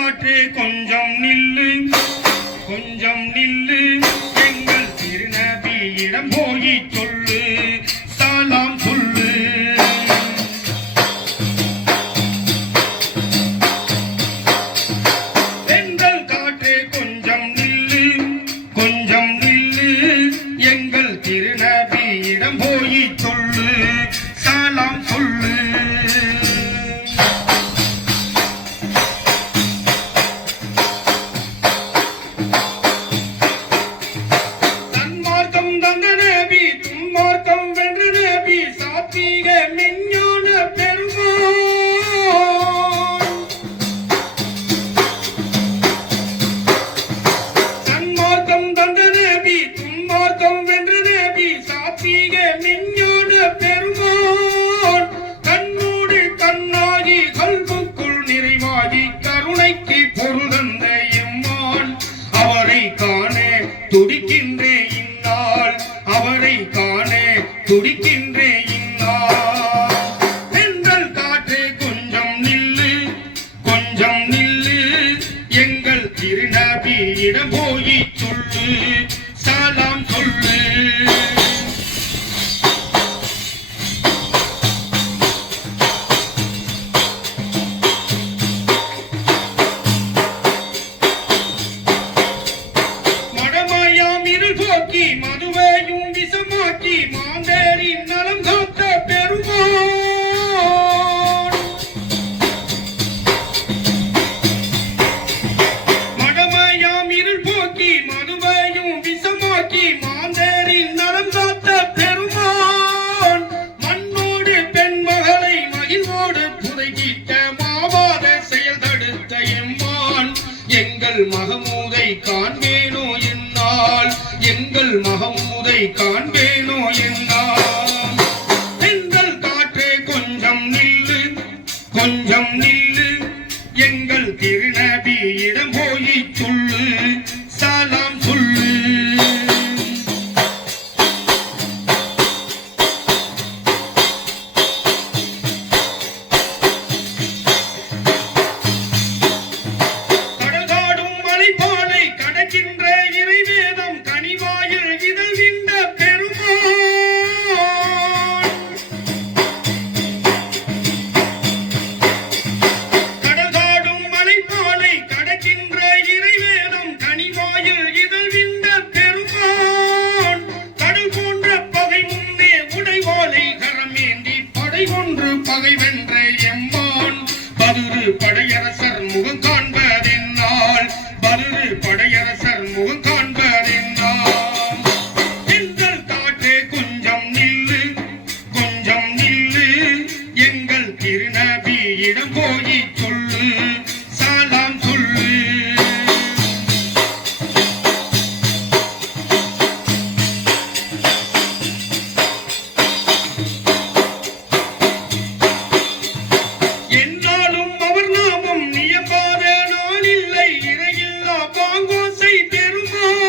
காற்றே கொஞ்சம் நில்லு கொஞ்சம் நில்லு எங்கள் திருநபியிடம் போய் சொல்லு சலாம் சொல்லு எங்கள் காற்றே கொஞ்சம் நில்லு கொஞ்சம் நில்லு எங்கள் திருநபியிடம் போய் சொல்லு சலாம் சொல்லு கருணைக்கு பொருளந்த எம்மான் அவரை காண துடிக்கின்றே இந்நாள் அவரை காண துடிக்கின்றே இந்நாள் எங்கள் காற்றே கொஞ்சம் நில்லு கொஞ்சம் நில்லு எங்கள் திருநபியிடம் போய் சொல்லு சலாம் சொல்லு மதுவையும் விஷமாக்கி மாந்தேரின் நலம் காத்த பெருமான் மடமையாம் இருள் போக்கி மதுவையும் விஷமாக்கி மாந்தேரின் நலம் காத்த பெருமான் மண்ணோடு பெண் மகளை மகிழ்வோடு புதைகிட்ட மாவாத செயல் தடுத்த எம்மான் எங்கள் மகமூதை காண்பேனோ என்னால் எங்கள் மகமூதை காண்பேனோ என்னால் எங்கள் காற்றே கொஞ்சம் நில்லு கொஞ்சம் நில்லு எங்கள் திருநபியிடம் போய் சொல்லு சலாம் சொல்லு கடகாடும் மலைப்பாலை கடக்கின்ற இறைவேதம் கனிவாயில் விதழ்கின்ற பெருமான் கடகாடும் மலைப்பாலை கடக்கின்ற இறைவேதம் கனிவாயில் விதழ்கின்ற பெருமான் கடல் போன்ற பகை முன்னே உடைவாளை கரமேந்தி படை ஒன்று பகை வென்ற எம்மான் பதுரு படையரசர் முகம் காண்பதென்னால் பதுரு படையரசர் முகம் காண்பதென்னால் எங்கள் காற்றே கொஞ்சம் நில்லு கொஞ்சம் நில்லு எங்கள் திருநபியிடம் போய் சொல்லு சலாம் சொல்லு என்னாலும் அவர் நாமம் நியம்பாத நாள் இல்லை இறையில்லா பாங்கோசை பெருமான்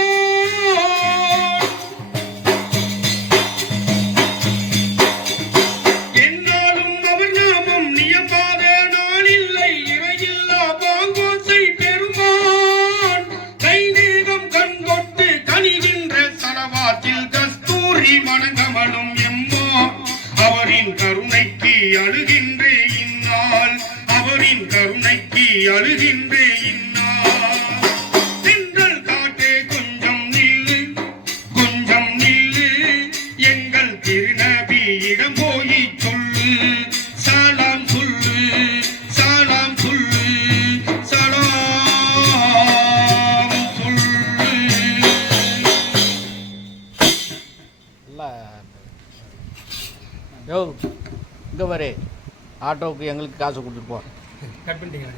என்னாலும் அவர் நாமம் நியம்பாத நாள் இல்லை இறையில்லா பாங்கோசை பெருமான் கைநேகம் கண்கொட்டு கனிகின்ற சலவாத்தில் கஸ்தூரி மணங்கமலும் எம்மா அவரின் கருணைக்கு அழுகின்றே இந்நாள் அவரின் கருணைக்கு அழுகின்றே இந்நாள் எங்கள் காற்றே கொஞ்சம் நில்லு கொஞ்சம் நில்லு எங்கள் திருநபியிடம் போய் சொல்லு சலாம் சொல்லு சலாம் சொல்லு சலாம் சொல்லு யோ இங்கே வரு ஆட்டோவுக்கு எங்களுக்கு காசு கொடுத்துட்டு போ கட் பண்ணிட்டீங்க